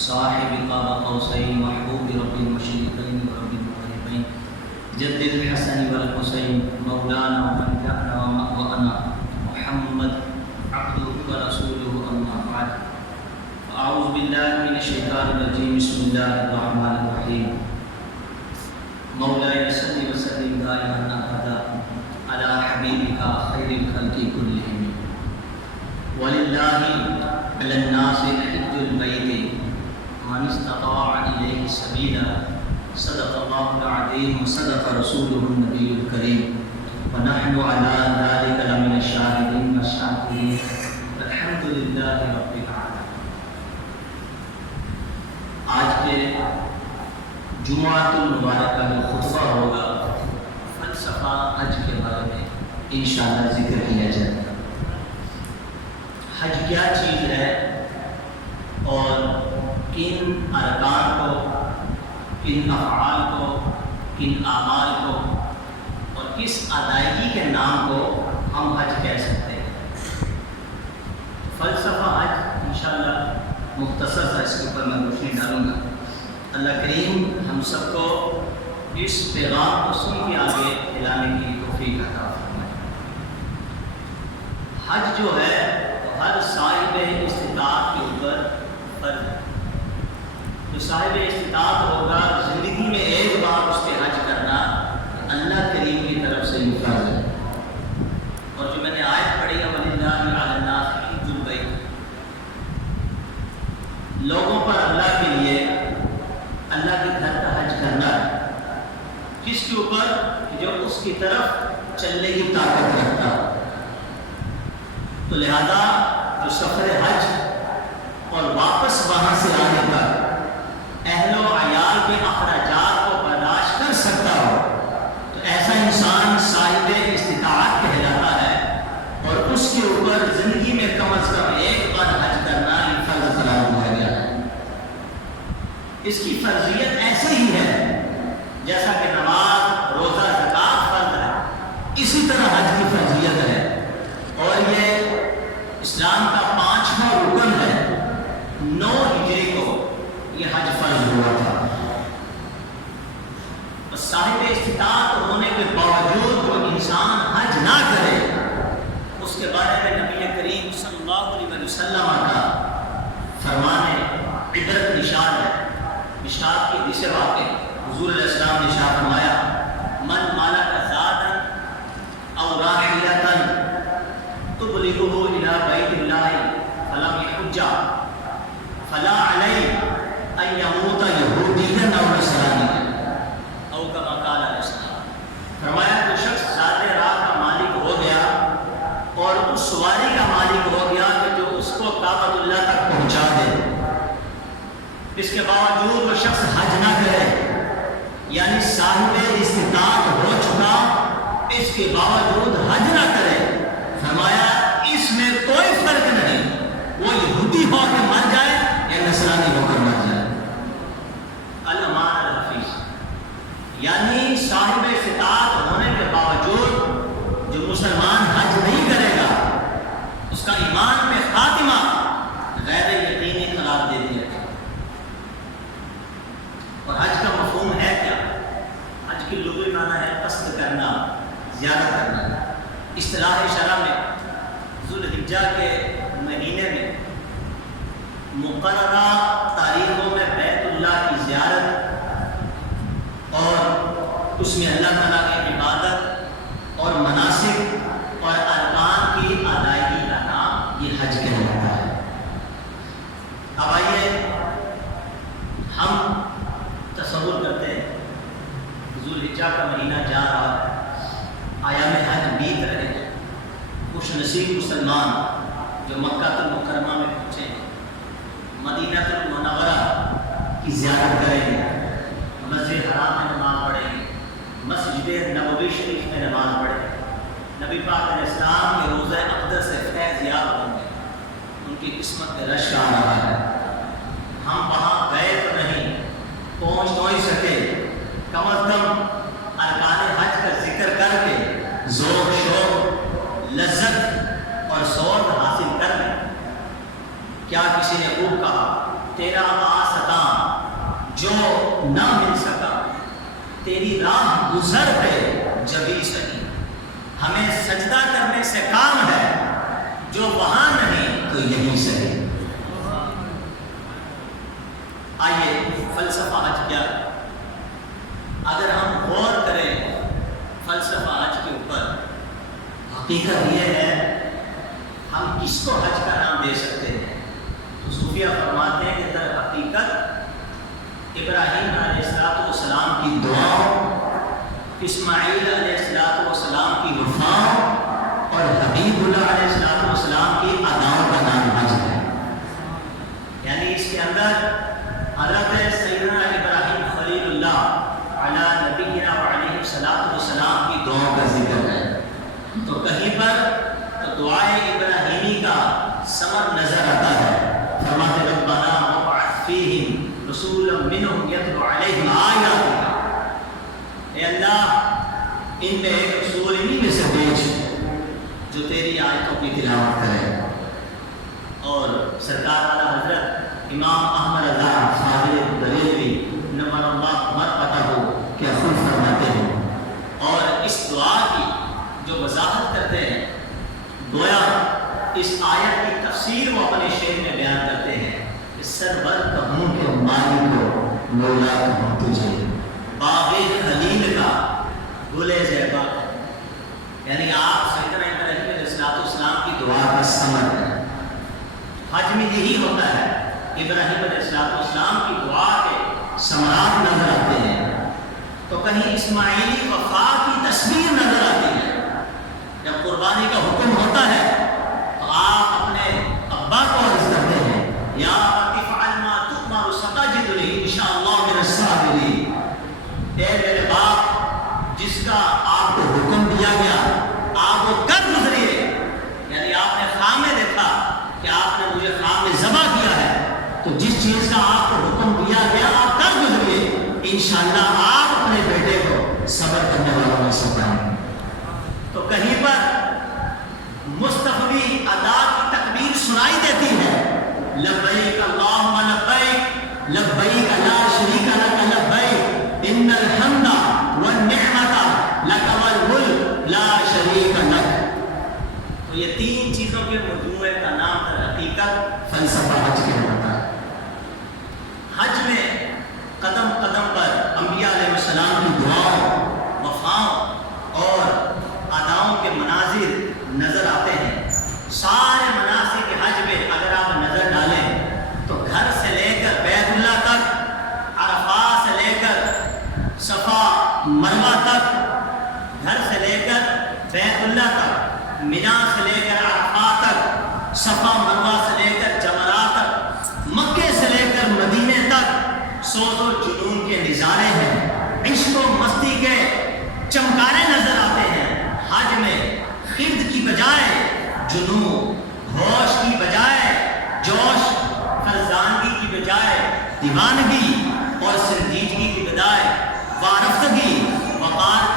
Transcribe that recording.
صاحب قاب قوسین محبوب رب المشرقین ورب المغربین جد الحسن والحسین مولانا ومن كان ومأوانا محمد عبده ورسوله اما بعد اعوذ باللہ من الشیطان الرجیم بسم اللہ الرحمن الرحیم مولاي صل وسلم دائما ابدا على حبيبك خير الخلق كلهم ولله على الناس حج البيت من استطاع اليه سبيلا صدق الله العظيم وصدق رسوله النبي الكريم ونحن على ذلك لمن الشاهدين والشاكرين والحمد لله رب العالمين. آج کے جمعۃ المبارکہ میں خطبہ ہوگا فلسفہ حج کے بارے میں انشاءاللہ ذکر کیا جائے گا. حج کیا چیز ہے اور کن ارکان کو، کن افعال کو، کن اعمال کو اور کس ادائیگی کے نام کو ہم حج کہہ سکتے ہیں. فلسفہ حج انشاءاللہ مختصر سا اس کے اوپر میں روشنی ڈالوں گا. اللہ کریم ہم سب کو اس پیغام کو سن کے آگے پھیلانے کی توفیق عطا فرمائے. حج جو ہے ہر صاحب استطاعت کے اوپر فرض ہے. جو صاحب استطاعت ہوگا زندگی میں ایک بار اس کے حج کرنا اللہ کریم کی طرف سے فرض ہے. اور جو میں نے آیت پڑھی ہے وَلِلَّهِ عَلَى النَّاسِ حِجُّ الْبَيْتِ، لوگوں پر اللہ کے لیے اللہ کے گھر کا حج کرنا ہے. کس کے اوپر؟ جو اس کی طرف چلنے کی طاقت رکھتا ہے. تو لہذا جو سفر حج اور واپس وہاں سے آنے پر اہل و عیال کے اخراجات کو برداشت کر سکتا ہو تو ایسا انسان صاحب استطاعت کہلاتا ہے اور اس کے اوپر زندگی میں کم از کم ایک بار حج کرنا فرض قرار دیا گیا ہے. اس کی فرضیت ایسے ہی ہے جیسا کہ نماز، روزہ، زکوٰۃ فرض ہے، اسی طرح حج کی فرضیت ہے. اور یہ اسلام کا 5واں رکن ہے. 9 ہجری کو یہ حج فرض ہوا تھا. صاحب استطاعت ہونے کے باوجود جو انسان حج نہ کرے اس کے بارے میں نبی کریم صلی اللہ علیہ وسلم کا فرمان عبرت نشان ہے. مشکات کی حدیث واقع حضور علیہ السلام نے ارشاد فرمایا من مالک زادن او راحلۃ تبلغه الى بیت اللہ فلم یحج فلا علیہ ان یموت یہودیا او نصرانیا او کما قال علیہ السلام. فرمایا جو شخص ذات راہ کا مالک ہو گیا اور اس سواری کا مالک ہو گیا کہ جو اس کو کعبۃ اللہ تک پہنچا دے، اس کے باوجود وہ شخص حج نہ کرے، یعنی صاحب استطاعت ہو چکا اس کے باوجود حج نہ کرے، فرمایا اس میں کوئی فرق نہیں وہ یہودی ہو کے مر جائے یا نصرانی ہو کر مر جائے. الامان الحفیظ، یعنی صاحب استطاعت ہونے کے باوجود جو مسلمان حج نہیں کرے گا اس کا ایمان میں خاتمہ غیر یقینی قرار دے دیا گیا. اور حج کا مفہوم ہے کیا؟ حج کی لغوی معنی ہے قصد کرنا، زیارت کرنا. اصطلاح شرع میں ذوالحجہ کے مہینے میں مقررہ تاریخوں میں بیت اللہ کی زیارت اور اس میں اللہ تعالیٰ کی عبادت اور مناسک اور ارکان کی ادائیگی کا نام یہ حج کہلاتا ہے. اب آئیے ہم تصور کرتے ہیں ذوالحجہ کا مہینہ جا رہا ہے، ایام حج بیت رہے ہیں. خوش نصیب مسلمان جو مکہ المکرمہ میں پہنچے ہیں، مدینہ المنورہ کی زیارت کریں گے، مسجد حرام میں نماز پڑھیں گے، مسجد نبوی شریف میں نماز پڑھیں گے، نبی پاک علیہ السلام کے روضہ اقدس سے فیض یاب ہوں گے. ان کی قسمت میں رش آ رہا ہے. ہم وہاں گئے تو نہیں، پہنچ تو ہی سکے، کم از کم ارکان حج کا ذکر کر کے ذوق شوق لذت اور سعود حاصل کر لیں. کیا کسی نے خوب کہا تیرا آس جو نہ مل سکا، تیری راہ گزر پہ جبھی سہی، ہمیں سجدہ کرنے سے کام ہے، جو وہاں نہیں تو یہیں سہی۔ آئیے فلسفہ حج کیا؟ اگر ہم غور کریں فلسفہ حج کے اوپر، حقیقت یہ ہے ہم کس کو حج کا نام دے سکتے ہیں؟ تو صوفیہ فرماتے ہیں کہ در حقیقت ابراہیم علیہ السلام کی دعاؤں، اسماعیل علیہ السلام کی وفاؤں اور حبیب اللہ علیہ السلام کی اداؤں کا نام حج ہے۔ یعنی اس کے اندر حضرت سیدنا ابراہیم خلیل اللہ علی نبینا علیہ السلام کی دعاؤں کا ذکر ہے، تو کہیں پر تو دعائے ابراہیمی کا ثمر نظر آتا ہے۔ فرماتے ربنا وابعث فیہم رسولا منہم یتلو علیہم آیاتک، اے اللہ ان میں ایک رسول انہی میں سے بھیج جو تیری آیتوں کی تلاوت کرے۔ اور سرکار اعلیٰ حضرت امام احمد رضا فاضل بریلوی نور اللہ مرقدہ کے خود فرماتے ہیں اور اس دعا کی جو وضاحت کرتے ہیں، گویا اس آیت کی تفسیر وہ اپنے شعر میں بیان کرتے ہیں کہ سرور کہوں کہ مالک کو مولا کہوں تجھے، باغ خلیل کا گل زیبا، یعنی آپ سیدنا ابراہیم علیہ السلام کی دعا کا ثمر ہے۔ حج میں یہی ہوتا ہے، ابراہیم علیہ السلام کی دعا کے ثمرات نظر آتے ہیں، تو کہیں اسماعیلی وفا کی تصویر نظر آتی ہے۔ جب قربانی کا حکم ہوتا ہے تو آپ اپنے ابا کو عرض کرتے ہیں یا افعل ما تؤمر ستجدنی انشاءاللہ من الصابرین، اے میرے باپ جس کا آپ کو حکم دیا گیا آپ وہ کر گزریے، یعنی آپ نے خواب میں دیکھا کہ آپ نے مجھے خواب میں ذبح کیا ہے، تو جس چیز کا آپ کو حکم دیا گیا آپ کر گزریے، انشاءاللہ آپ اپنے بیٹے کو صبر کرنے والوں میں سے پائیں گے۔ تو کہیں پر مستقبی ادا کی تکبیر سنائی دیتی ہے، لبیک اللہم لبیک لبیک لا شریک لک لبیک ان الحمد والنعمت لک والملک لا شریک لک۔ تو یہ تین چیزوں کے مجموعے کا نام در حقیقت فلسفہ حج کہلاتا ہے۔ حج میں قدم قدم پر انبیاء علیہ السلام کی دعاؤں، وفاؤں اور اداؤں کے مناظر نظر آتے ہیں۔ سارے مناسک کے حج میں اگر آپ نظر ڈالیں تو گھر سے لے کر بیت اللہ تک، عرفات سے لے کر صفا مروہ تک، گھر سے لے کر بیت اللہ تک، مینا سے لے کر عرفات تک، صفا مروہ سے لے کر جمرات تک، مکے سے لے کر مدینے تک سوز و جنون کے نظارے ہیں، عشق و مستی کے چمکارے نظر آتے ہیں۔ حج میں خرد کی بجائے جنون، ہوش کی بجائے جوش، فرزانگی کی بجائے دیوانگی اور سنجیدگی کی بجائے وارفتگی، وقار